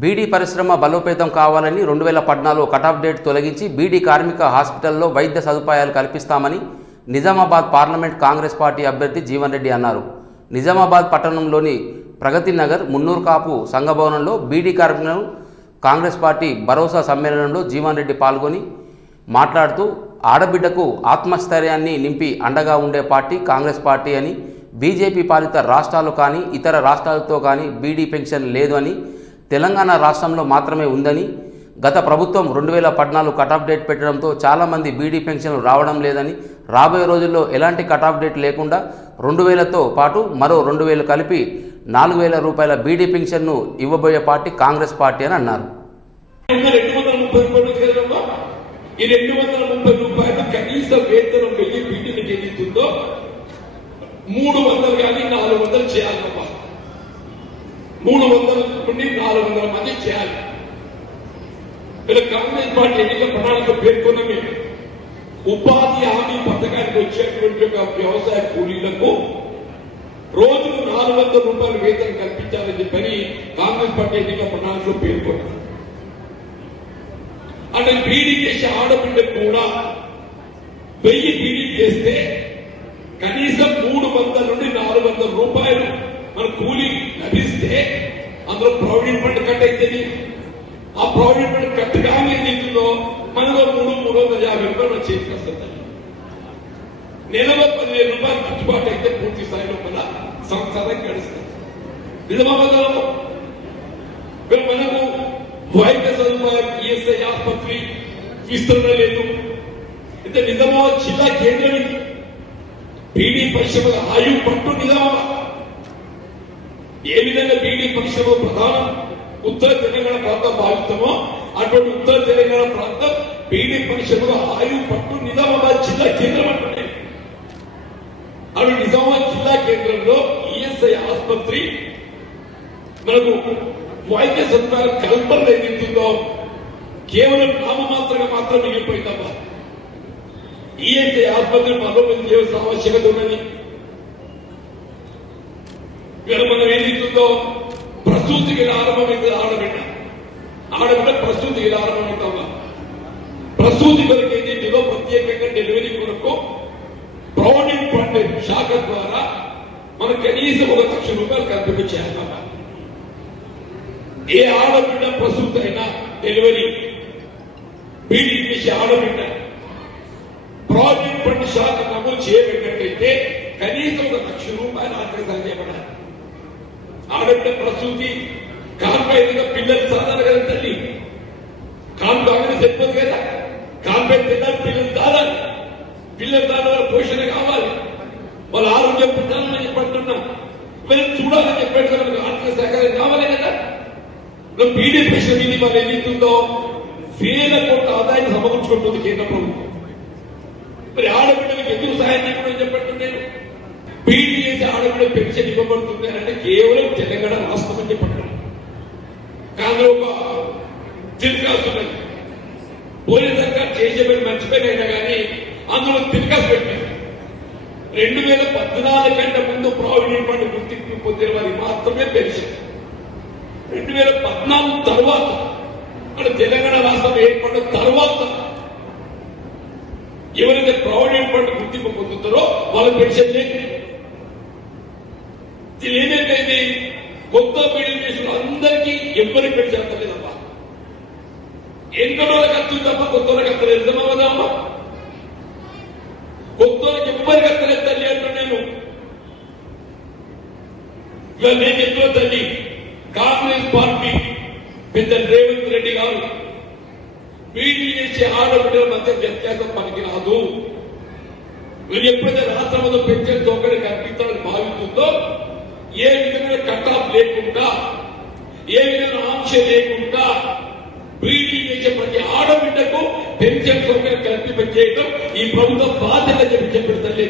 బీడీ పరిశ్రమ బలోపేతం కావాలని రెండు వేల పద్నాలుగు కటాఫ్ డేట్ తొలగించి బీడీ కార్మిక హాస్పిటల్లో వైద్య సదుపాయాలు కల్పిస్తామని నిజామాబాద్ పార్లమెంట్ కాంగ్రెస్ పార్టీ అభ్యర్థి జీవన్ రెడ్డి అన్నారు. నిజామాబాద్ పట్టణంలోని ప్రగతి నగర్ మున్నూరు కాపు సంఘభవనంలో బీడీ కార్మికులను కాంగ్రెస్ పార్టీ భరోసా సమ్మేళనంలో జీవన్ రెడ్డి పాల్గొని మాట్లాడుతూ ఆడబిడ్డకు ఆత్మస్థైర్యాన్ని నింపి అండగా ఉండే పార్టీ కాంగ్రెస్ పార్టీ అని బీజేపీ పాలిత రాష్ట్రాలు కానీ ఇతర రాష్ట్రాలతో కానీ బీడీ పెన్షన్ లేదు అని తెలంగాణ రాష్ట్రంలో మాత్రమే ఉందని గత ప్రభుత్వం రెండు వేల పద్నాలుగు కటాఫ్ డేట్ పెట్టడంతో చాలామంది బీడీ పెన్షన్లు రావడం లేదని రాబోయే రోజుల్లో ఎలాంటి కటాఫ్ డేట్ లేకుండా రెండు వేలతో పాటు మరో రెండు వేలు కలిపి నాలుగు వేల రూపాయల బీడీ పెన్షన్ను ఇవ్వబోయే పార్టీ కాంగ్రెస్ పార్టీ అని అన్నారు. ఈ రెండు వందల ముప్పై కనీస వేతనం మూడు వందలు కానీ నాలుగు వందలు చేయాలన్నమాట మూడు వందల నుండి నాలుగు వందల మంది చేయాలి. ఇలా కాంగ్రెస్ పార్టీ ఎన్నికల ప్రణాళిక పేర్కొన్నమే ఉపాధి హామీ పథకానికి వచ్చేటువంటి ఒక వ్యవసాయ కూలీలకు రోజుకు నాలుగు వందల రూపాయలు వేతనం కల్పించాలని చెప్పని కాంగ్రెస్ పార్టీ ఎన్నికల ప్రణాళికలో పేర్కొన్నారు. అంటే బీడీ చేసే ఆడబిడ్డకు కూడా వెయ్యి బీడీ చేస్తే కనీసం మూడు వందల నుండి నాలుగు వందల రూపాయలు మన కూలీ లభిస్తే అందులో ప్రావిడెంట్ ఫండ్ కట్ అయితేనే. ఆ ప్రావిడెంట్ ఫండ్ కట్ కానీ ఏదైతుందో మనలో మూడు మూడు వందల యాభై రూపాయలు మన చేతికి వస్తుంది నెలలో పదివేల రూపాయలు గిట్టుబాటు అయితే పూర్తి స్థాయిలో మన సంవత్సరం గడుస్తుంది నిజామాబాద్లో మనకు వైద్య సదుపాయం ఈఎస్ఐ ఆసుపత్రి విస్తరణ లేదు. అయితే నిజామాబాద్ జిల్లా కేంద్రం ఇది. బీడీ పరిశ్రమ ఆయువు పట్టు నిజామాబాద్. ఏ విధంగా బీడీ పక్షము ప్రధాన? ఉత్తర తెలంగాణ ప్రాంతం భావిస్తామో అటువంటి ఉత్తర తెలంగాణ ప్రాంతం బీడీ పరిశ్రమలో ఆయువు పట్టు నిజామాబాద్ జిల్లా కేంద్రం అంటున్నాయి. అవి నిజామాబాద్ జిల్లా కేంద్రంలో ఈఎస్ఐ ఆసుపత్రి మనకు వైద్య సదుపాయాల కల్పన ఏదైతుందో కేవలం నామమాత్రంగా మాత్రం మిగిలిపోయిందమ్మా. ఈఎస్ఐ ఆసుపత్రి మరో మంది ఆవశ్యకత ఉన్నది. ఇవాళ మనం ఏదైతుందో ప్రసూతికి ఆరంభమైంది ఆడబిడ్డ ఆడబిడ్డ ప్రసూతికి ఆరంభమవుతామా ప్రసూతి కొరకు ఏదైతుందో ప్రత్యేకంగా డెలివరీ కొరకు ప్రౌఢింగ్ ఫండ్ శాఖ ద్వారా మనం కనీసం ఒక లక్ష రూపాయలు కల్పించాలన్నమాట ఏ ఆడబిడ్డ ప్రసూతి అయినా డెలివరీ బీడీ చేసే ఆడబిడ్డ ప్రాజెక్ట్ ఫండ్ శాఖ నమోదు చేయబడినట్లయితే కనీసం ఒక లక్ష రూపాయలు ఆర్థిక చేయబడాలి ఆడబిడ్డ ప్రసూతి కాన్పైన పిల్లలు సాధారణ కదా తల్లి. కాన్ బాగానే సరిపోదు కదా. కాన్పై తిన్నారు పిల్లలు తాగాలి. పిల్లలు తాగడం పోషణ కావాలి. వాళ్ళ ఆరోగ్యం పెట్టాలని చెప్పంటున్నా. వీళ్ళని చూడాలని చెప్పాడు కదా మనకు ఆర్థిక సహకారం కావాలి కదా. ఇప్పుడు బీడీ ప్రెషర్ మీద మరి ఏదైతుందో వేల కోట్ల ఆదాయం సమకూర్చుకుంటుంది కేంద్ర ప్రభుత్వం. మరి ఆడబిడ్డలకు ఎందుకు సహాయం చేయకుండా చెప్పండి నేను? చేసి పెన్షన్ ఇవ్వబడుతుంది అంటే కేవలం తెలంగాణ రాష్ట్రం అని చెప్పడం కానీ ఒక తిరగాసు ఉన్నది పోలీస్ సర్కార్ చేసేమని మర్చిపోయినైనా కానీ అందులో తిరగాసు పెట్టారు. రెండు వేల పద్నాలుగు కంటే ముందు ప్రావిడెంట్ ఫండ్ గుర్తింపు పొందిన వారికి మాత్రమే పెన్షన్. రెండు వేల పద్నాలుగు తర్వాత మన తెలంగాణ రాష్ట్రం ఏర్పడిన తర్వాత ఎవరైతే ప్రావిడెంట్ ఫండ్ గుర్తింపు పొందుతారో వాళ్ళ పెన్షన్ లేదు ఇది ఏమైపోయింది కొత్త బిల్లు చేసిన అందరికీ ఎవ్వరికి పెళ్ళి అందలేదమ్మా ఎన్నో రోజులకు తప్ప కొత్త వాళ్ళకి అత్తలేదు నిజమవుదామా కొత్త వాళ్ళకి ఎవ్వరికి అత్తలేదు తల్లి అంటున్నా నేను. ఇవాళ నేను చెప్తున్నా తల్లి కాంగ్రెస్ పార్టీ పెద్ద రేవంత్ రెడ్డి గారు బీడీ చేసే ఆడబిడ్డల మధ్య వ్యత్యాసం మనకి రాదు. మీరు ఎప్పుడైతే రాష్ట్రంలో పెంచే సౌకర్యం కల్పించాలని భావిస్తుందో ఏ విధమైన కట్ ఆఫ్ లేకుండా ఏ విధమైన ఆంక్ష లేకుండా బ్రీడింగ్ చేసే ప్రతి ఆడబిడ్డకు పెన్షన్ సౌకర్యం కల్పింపజేయడం ఈ ప్రభుత్వ బాధ్యత చెప్పి చెప్పిన తల్లి.